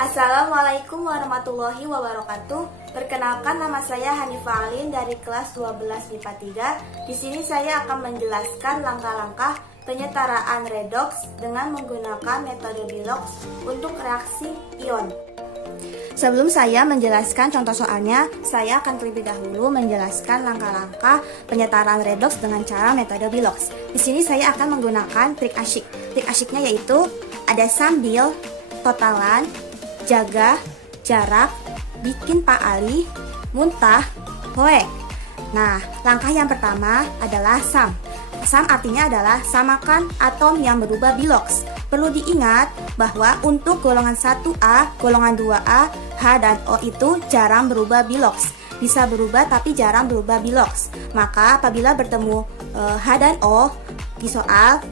Assalamualaikum warahmatullahi wabarakatuh. Perkenalkan, nama saya Hanifah Alin dari kelas 12 MIPA 3. Di sini saya akan menjelaskan langkah-langkah penyetaraan redoks dengan menggunakan metode Bilox untuk reaksi ion. Sebelum saya menjelaskan contoh soalnya, saya akan terlebih dahulu menjelaskan langkah-langkah penyetaraan redoks dengan cara metode Bilox. Di sini saya akan menggunakan trik asyik. Trik asyiknya yaitu ada sambil, totalan, jaga, jarak, bikin paali, muntah, hoe. Nah, langkah yang pertama adalah SAM. SAM artinya adalah samakan atom yang berubah Bilox. Perlu diingat bahwa untuk golongan 1A, golongan 2A, H dan O itu jarang berubah Bilox. Bisa berubah tapi jarang berubah Bilox. Maka apabila bertemu H dan O di soal,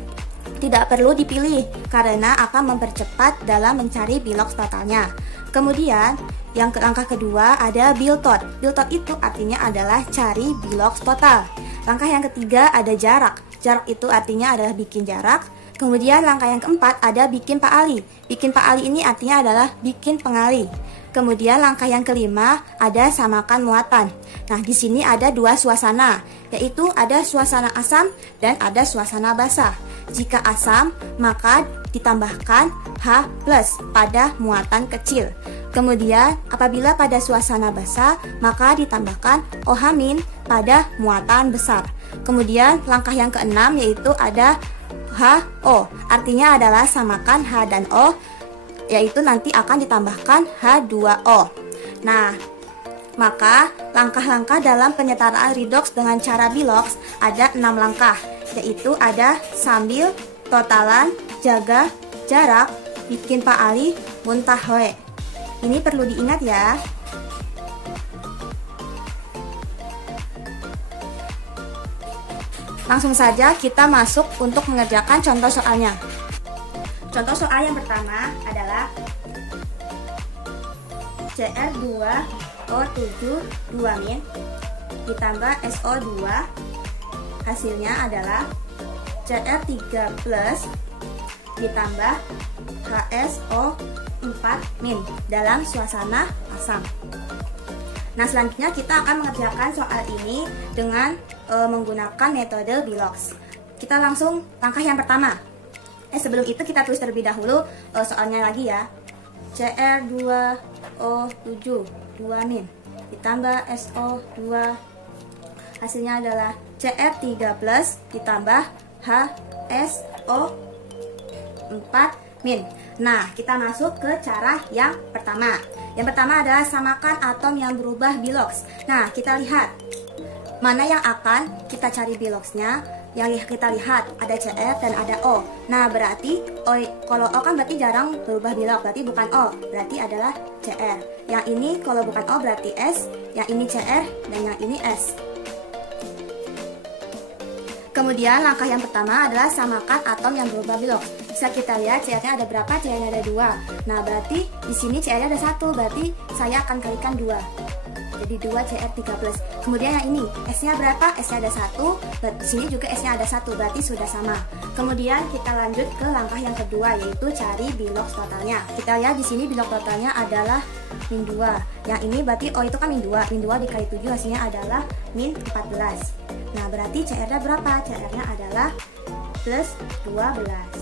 tidak perlu dipilih karena akan mempercepat dalam mencari Bilox totalnya. Kemudian yang langkah kedua ada Biltot. Biltot itu artinya adalah cari Bilox total. Langkah yang ketiga ada jarak. Jarak itu artinya adalah bikin jarak. Kemudian langkah yang keempat ada bikin paali. Bikin paali ini artinya adalah bikin pengali. Kemudian langkah yang kelima ada samakan muatan. Nah, di sini ada dua suasana, yaitu ada suasana asam dan ada suasana basah. Jika asam, maka ditambahkan H+ pada muatan kecil. Kemudian apabila pada suasana basah, maka ditambahkan OH- pada muatan besar. Kemudian langkah yang keenam yaitu ada HO, artinya adalah samakan H dan O, yaitu nanti akan ditambahkan H2O. Nah, maka langkah-langkah dalam penyetaraan redoks dengan cara Bilox ada 6 langkah, yaitu ada sambil, totalan, jaga, jarak, bikin paali, muntah hoe. Ini perlu diingat ya. Langsung saja kita masuk untuk mengerjakan contoh soalnya. Contoh soal yang pertama adalah Cr2O7 2- ditambah SO2, hasilnya adalah Cr3+ ditambah HSO4- dalam suasana asam. Nah, selanjutnya kita akan mengerjakan soal ini dengan menggunakan metode Bilox. Kita langsung langkah yang pertama. Sebelum itu kita tulis terlebih dahulu soalnya lagi ya. Cr2O7 2- ditambah SO2, hasilnya adalah Cr3+ ditambah HSO4-. Nah, kita masuk ke cara yang pertama. Yang pertama adalah samakan atom yang berubah Bilox. Nah, kita lihat mana yang akan kita cari Biloxnya. Yang kita lihat ada Cr dan ada O. Nah, berarti kalau O kan berarti jarang berubah Bilox, berarti bukan O, berarti adalah Cr. Yang ini kalau bukan O berarti S, yang ini Cr dan yang ini S. Kemudian langkah yang pertama adalah samakan atom yang berubah Bilox. Bisa kita lihat Cr-nya ada berapa? Cr-nya ada 2. Nah, berarti di sini Cr-nya ada 1, berarti saya akan kalikan 2. Jadi 2 Cr3+. Kemudian yang ini, S-nya berapa? S-nya ada 1, di sini juga S-nya ada 1, berarti sudah sama. Kemudian kita lanjut ke langkah yang kedua, yaitu cari Bilox totalnya. Kita lihat di sini Bilox totalnya adalah -2. Yang ini berarti O itu kan -2. -2 dikali 7 hasilnya adalah -14. Nah, berarti Cr-nya berapa? Cr-nya adalah +12.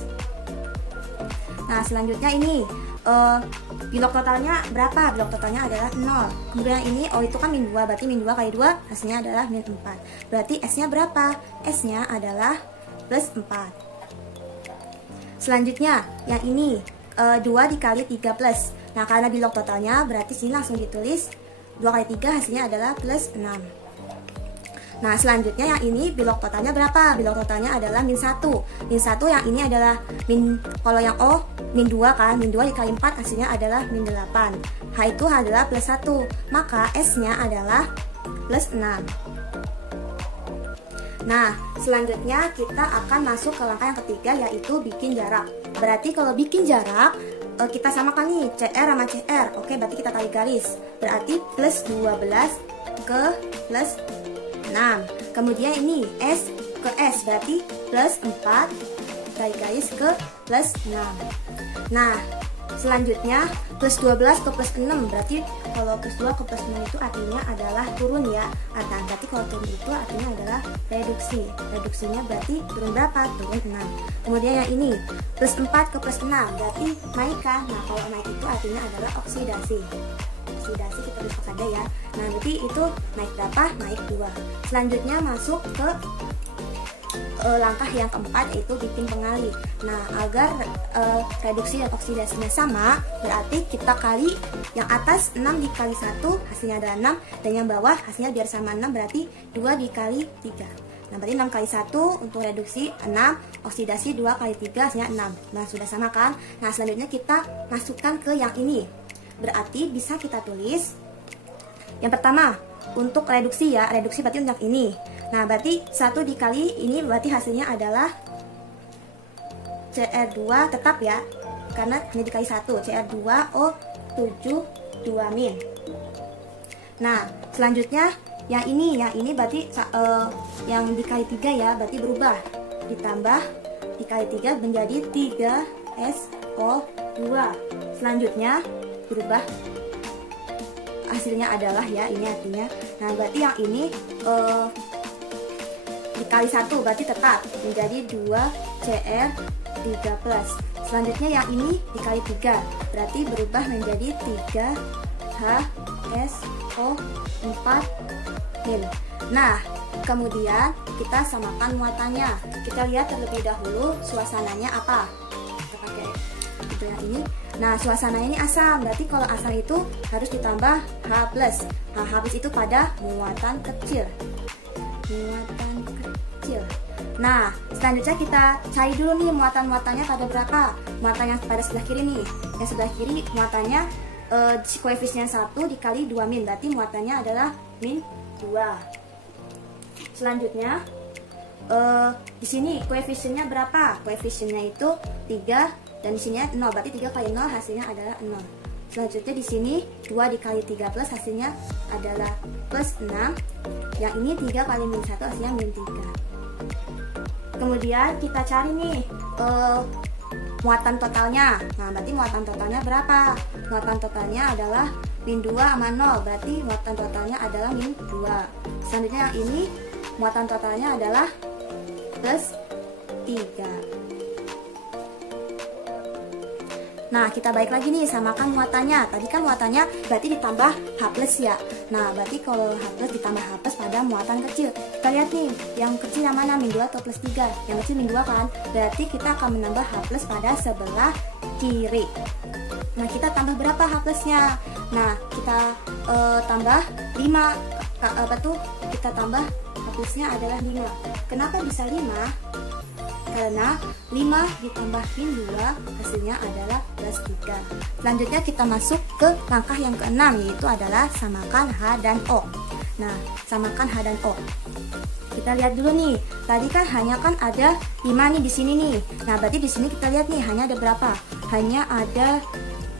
Nah, selanjutnya ini Bilox totalnya berapa? Bilox totalnya adalah 0. Kemudian ini O itu kan -2, berarti -2 kali 2 hasilnya adalah -4. Berarti S-nya berapa? S-nya adalah +4. Selanjutnya yang ini 2 dikali 3+. Nah, karena Bilox totalnya berarti sini langsung ditulis 2 kali 3 hasilnya adalah +6. Nah, selanjutnya yang ini Bilox totalnya berapa? Bilox totalnya adalah -1. -1 yang ini adalah kalau yang O -2 kan, -2 dikali 4 hasilnya adalah -8. H itu adalah +1, maka S-nya adalah +6. Nah, selanjutnya kita akan masuk ke langkah yang ketiga, yaitu bikin jarak. Berarti kalau bikin jarak, kita samakan nih Cr sama Cr. Oke, berarti kita tarik garis. Berarti +12 ke +6. Kemudian ini S ke S, berarti +4 tarik garis ke +6. Nah, Selanjutnya plus 12 ke plus 6, berarti kalau plus 2 ke plus 6 itu artinya adalah turun ya. Berarti kalau turun itu artinya adalah reduksi. Reduksinya berarti turun berapa? Turun 6. Kemudian yang ini plus 4 ke plus 6, berarti naik kah? Nah kalau naik itu artinya adalah oksidasi. Oksidasi kita tulis saja ya. Nah berarti itu naik berapa? Naik 2. Selanjutnya masuk ke langkah yang keempat, yaitu bikin pengali. Nah agar reduksi dan oksidasinya sama, berarti kita kali yang atas 6 dikali 1 hasilnya adalah 6, dan yang bawah hasilnya biar sama 6 berarti 2 dikali 3. Nah berarti 6 kali 1 untuk reduksi 6, oksidasi 2 kali 3 hasilnya 6. Nah sudah sama kan? Nah selanjutnya kita masukkan ke yang ini. Berarti bisa kita tulis yang pertama untuk reduksi ya, reduksi berarti untuk ini. Nah berarti 1 dikali ini berarti hasilnya adalah CR2 tetap ya, karena hanya dikali 1, CR2O72-. Nah selanjutnya yang ini berarti yang dikali 3 ya, berarti berubah, ditambah dikali 3 menjadi 3SO2. Selanjutnya berubah, hasilnya adalah ya ini artinya. Nah berarti yang ini dikali 1 berarti tetap menjadi 2CR3+. Selanjutnya yang ini dikali 3 berarti berubah menjadi 3HSO4-. Nah kemudian kita samakan muatannya. Kita lihat terlebih dahulu suasananya apa. Kita pakai itu yang ini. Nah suasananya ini asam, berarti kalau asam itu harus ditambah H+. H+ itu pada muatan kecil. Nah selanjutnya kita cari dulu nih muatan-muatannya pada berapa. Muatan yang pada sebelah kiri nih, yang sebelah kiri muatannya koefisien 1 dikali 2-, berarti muatannya adalah -2. Selanjutnya di sini koefisiennya berapa? Koefisiennya itu 3, dan di sini 0, berarti 3 kali 0 hasilnya adalah 0. Selanjutnya di sini 2 dikali 3 plus hasilnya adalah plus 6. Yang ini 3 kali -1 hasilnya -3. Kemudian kita cari nih muatan totalnya. Nah berarti muatan totalnya berapa? Muatan totalnya adalah -2 sama 0, berarti muatan totalnya adalah -2. Selanjutnya yang ini muatan totalnya adalah plus 3. Nah kita balik lagi nih, samakan muatannya. Tadi kan muatannya berarti ditambah H+ ya. Nah berarti kalau H+ ditambah H+ pada muatan kecil, kita lihat nih yang kecil yang mana, -2 atau plus 3? Yang kecil -2 kan, berarti kita akan menambah H+ pada sebelah kiri. Nah kita tambah berapa H+-nya? Nah kita tambah 5. Kita tambah H+-nya adalah 5. Kenapa bisa 5? Karena 5 ditambah -2 hasilnya adalah plus 3. Selanjutnya kita masuk ke langkah yang ke-6, yaitu adalah samakan H dan O. Nah samakan H dan O, kita lihat dulu nih. Tadi kan hanya kan ada 5 nih di sini nih. Nah berarti di sini kita lihat nih hanya ada berapa? Hanya ada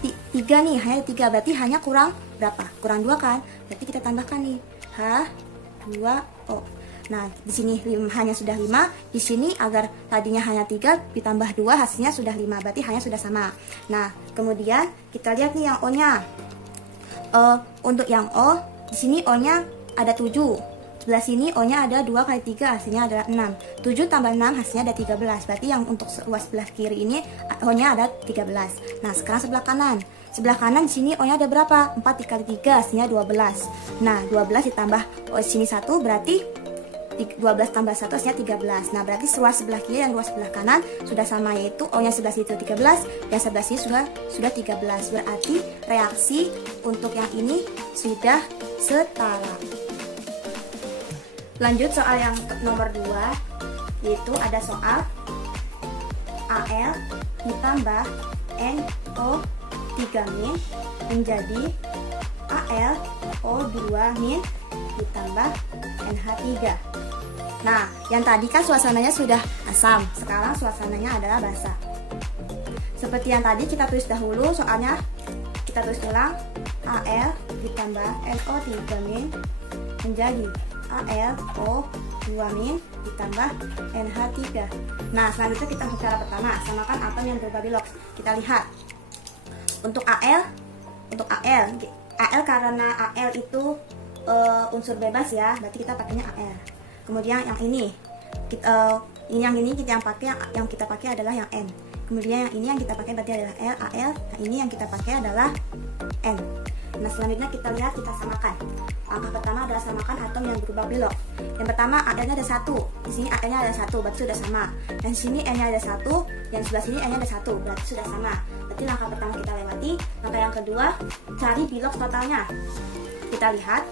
3 nih, hanya 3, berarti hanya kurang berapa? Kurang 2 kan? Berarti kita tambahkan nih H2O. Nah, di sini hanya sudah 5, di sini agar tadinya hanya 3 ditambah 2 hasilnya sudah 5, berarti hanya sudah sama. Nah, kemudian kita lihat nih yang O-nya. Untuk yang O, di sini O-nya ada 7. Sebelah sini O-nya ada 2 kali 3 hasilnya adalah 6. 7 tambah 6 hasilnya ada 13. Berarti yang untuk sebelah kiri ini O-nya ada 13. Nah, sekarang sebelah kanan. Sebelah kanan di sini O-nya ada berapa? 4 dikali 3 hasilnya 12. Nah, 12 ditambah O di sini 1 berarti 12 tambah 1 hasilnya 13. Nah berarti ruas sebelah kiri dan ruas sebelah kanan sudah sama, yaitu O nya sebelah situ 13 dan sebelah sini sudah 13. Berarti reaksi untuk yang ini sudah setara. Lanjut soal yang nomor 2, yaitu ada soal Al ditambah NO3- menjadi AlO2- ditambah NH3. Nah, yang tadi kan suasananya sudah asam, sekarang suasananya adalah basa. Seperti yang tadi kita tulis dahulu, soalnya kita tulis ulang. Al ditambah NO3- menjadi AlO2- ditambah NH3. Nah, selanjutnya kita masuk cara pertama, samakan atom yang berbabilox. Kita lihat Untuk AL karena AL itu unsur bebas ya, berarti kita pakainya AL. Kemudian yang ini yang kita pakai adalah yang N. Kemudian yang ini yang kita pakai berarti adalah L, AL. Nah, ini yang kita pakai adalah N. Nah, selanjutnya kita lihat, kita samakan. Langkah pertama adalah samakan atom yang berubah belok. Yang pertama AL-nya ada 1. Di sini AL-nya ada 1, berarti sudah sama. Dan di sini N-nya ada 1, yang sebelah sini N-nya ada 1, berarti sudah sama. Berarti langkah pertama kita lewati. Langkah yang kedua, cari bilok totalnya. Kita lihat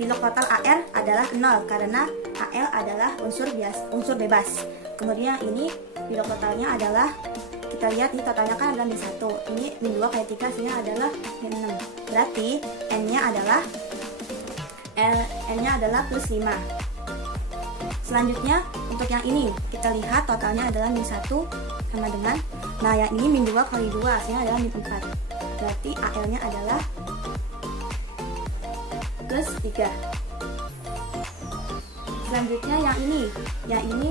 bilok total AL adalah 0 karena AL adalah unsur bebas. Kemudian ini bilok totalnya adalah, kita lihat ini totalnya kan adalah min 1. Ini min 2 kali 3 hasilnya adalah min 6. Berarti N-nya adalah plus 5. Selanjutnya untuk yang ini kita lihat totalnya adalah min 1 sama dengan, nah yang ini min 2 kali 2 hasilnya adalah min 4. Berarti AL-nya adalah plus 3. Selanjutnya yang ini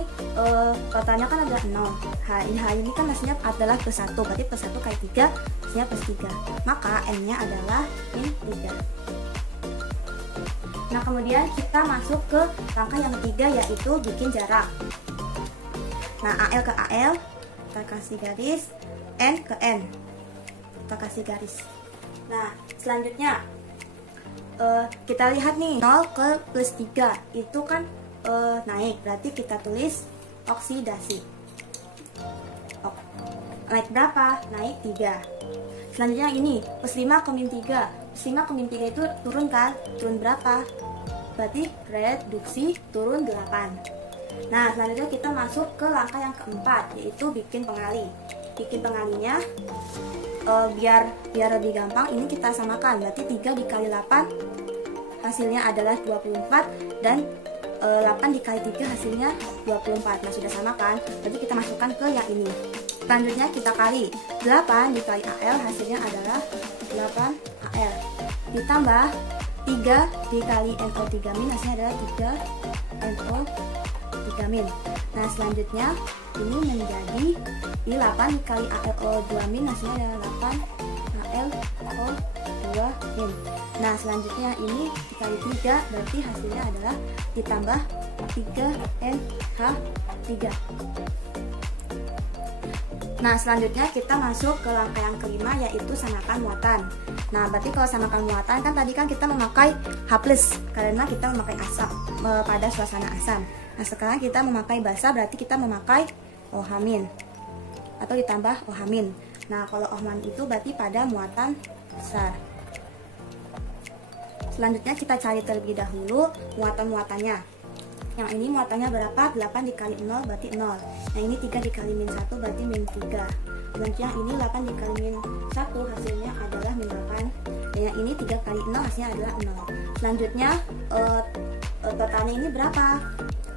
totalnya kan ada 0. H ini kan hasilnya adalah plus 1, berarti plus 1 kali 3 hasilnya plus 3. Maka N-nya adalah min 3. Nah, kemudian kita masuk ke langkah yang ketiga, yaitu bikin jarak. Nah, AL ke AL kita kasih garis, N ke N kita kasih garis. Nah, selanjutnya kita lihat nih, 0 ke plus 3 itu kan naik, berarti kita tulis oksidasi. Naik berapa? Naik 3. Selanjutnya ini plus 5 ke min 3. Plus 5 ke min 3 itu turun kan? Turun berapa? Berarti reduksi, turun 8. Nah, selanjutnya kita masuk ke langkah yang keempat, yaitu bikin pengali. Bikin pengalinya biar lebih gampang, ini kita samakan. Berarti 3 dikali 8 hasilnya adalah 24, dan 8 dikali 3 hasilnya 24. Nah, sudah sama kan? Berarti kita masukkan ke yang ini. Selanjutnya kita kali 8 dikali AL hasilnya adalah 8 AL. Ditambah 3 dikali NO3 min hasilnya adalah 3 NO3 min. Nah, selanjutnya ini menjadi 8 dikali ALO2 min hasilnya adalah 8 ALO2 min. Nah, selanjutnya ini dikali 3 berarti hasilnya adalah ditambah 3NH3. Nah, selanjutnya kita masuk ke langkah yang kelima, yaitu samakan muatan. Nah, berarti kalau samakan muatan kan tadi kan kita memakai H+ karena kita memakai asam pada suasana asam. Nah, sekarang kita memakai basa, berarti kita memakai OH- atau ditambah OH-. Nah, kalau OH- itu berarti pada muatan besar. Selanjutnya kita cari terlebih dahulu muatan-muatannya. Yang ini muatannya berapa? 8 dikali 0 berarti 0. Yang ini 3 dikali min 1 berarti min 3. Selanjutnya yang ini 8 dikali min 1 hasilnya adalah min 8. Dan yang ini 3 kali 0 hasilnya adalah 0. Selanjutnya totalnya ini berapa?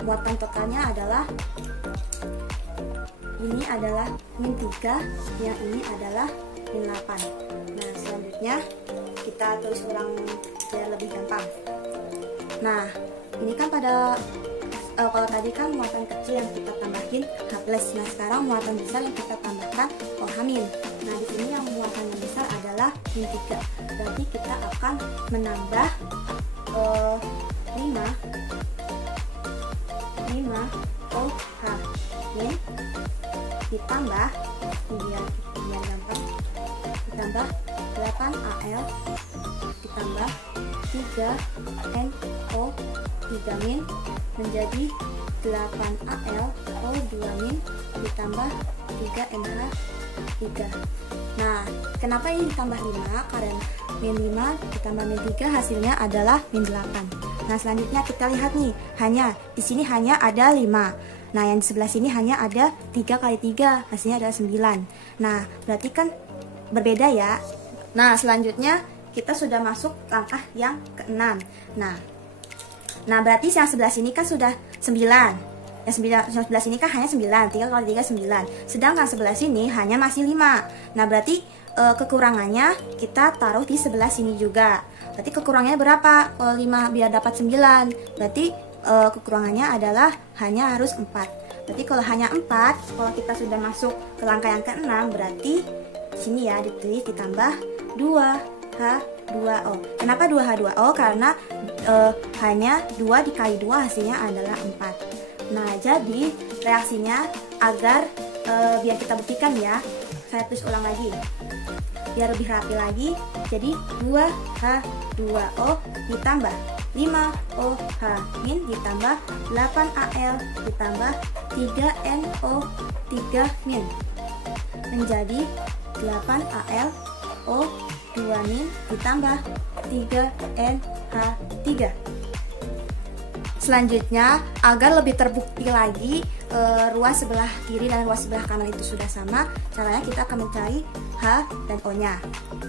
Muatan totalnya adalah, ini adalah min 3, yang ini adalah min 8. Nah, selanjutnya kita tulis ulang biar lebih gampang. Nah, ini kan pada kalau tadi kan muatan kecil yang kita tambahin H+. Nah, sekarang muatan besar yang kita tambahkan OH-. Nah, di sini yang muatan yang besar adalah min 3. Berarti kita akan menambah 5 OH- ditambah biar gampang, ditambah 8 AL ditambah 3 NO3- menjadi 8 AL O2- ditambah 3 NH3. Nah, kenapa ini ditambah 5? Karena min 5 ditambah min 3 hasilnya adalah min 8. Nah, selanjutnya kita lihat nih, di sini hanya ada 5. Nah, yang di sebelah sini hanya ada 3 kali 3 hasilnya adalah 9. Nah, berarti kan berbeda ya. Nah, selanjutnya kita sudah masuk langkah yang ke-6. Nah, berarti yang sebelah sini kan sudah 9. Yang sebelah sini kan hanya 9. 3 kali 3 9. Sedangkan sebelah sini hanya masih 5. Nah, berarti kekurangannya kita taruh di sebelah sini juga. Berarti kekurangannya berapa? Kalau 5 biar dapat 9. Berarti kekurangannya adalah hanya harus 4. Berarti kalau hanya 4, kalau kita sudah masuk ke langkah yang ke-6, berarti sini ya ditulis ditambah 2H2O. Kenapa 2H2O? Karena hanya 2 dikali 2 hasilnya adalah 4. Nah, jadi reaksinya agar biar kita buktikan ya, saya tulis ulang lagi biar lebih rapi lagi. Jadi 2H2O ditambah 5OH min ditambah 8Al ditambah 3NO3 min menjadi 8AlO2 min ditambah 3NH3. Selanjutnya, agar lebih terbukti lagi ruas sebelah kiri dan ruas sebelah kanan itu sudah sama, caranya kita akan mencari H dan O-nya.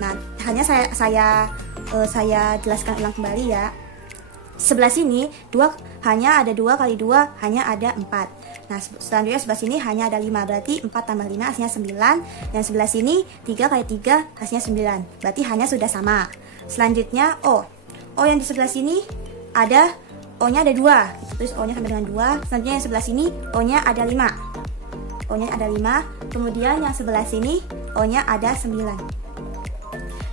Nah, hanya saya jelaskan ulang kembali ya. Sebelah sini hanya ada 2 kali 2 hanya ada 4. Nah, selanjutnya sebelah sini hanya ada 5, berarti 4 tambah 5 hasilnya 9. Dan sebelah sini 3 kali 3 hasilnya 9, berarti hanya sudah sama. Selanjutnya O yang di sebelah sini ada O-nya ada 2, kita tulis O-nya sama dengan 2. Selanjutnya yang sebelah sini O-nya ada 5. O-nya ada 5. Kemudian yang sebelah sini O-nya ada 9.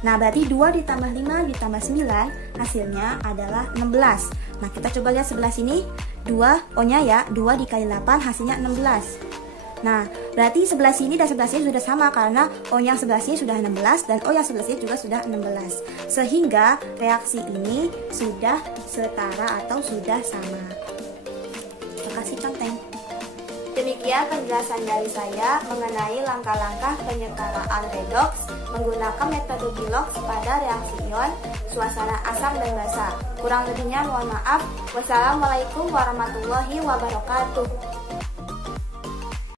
Nah, berarti 2 ditambah 5 ditambah 9 hasilnya adalah 16. Nah, kita coba lihat sebelah sini. 2 O-nya ya, 2 dikali 8 hasilnya 16. Nah, berarti sebelah sini dan sebelah sini sudah sama karena O yang sebelah sini sudah 16 dan O yang sebelah sini juga sudah 16. Sehingga reaksi ini sudah setara atau sudah sama. Terima kasih, Teng. Demikian penjelasan dari saya mengenai langkah-langkah penyetaraan redoks menggunakan metode Bilox pada reaksi ion, suasana asam dan basa. Kurang lebihnya mohon maaf. Wassalamualaikum warahmatullahi wabarakatuh.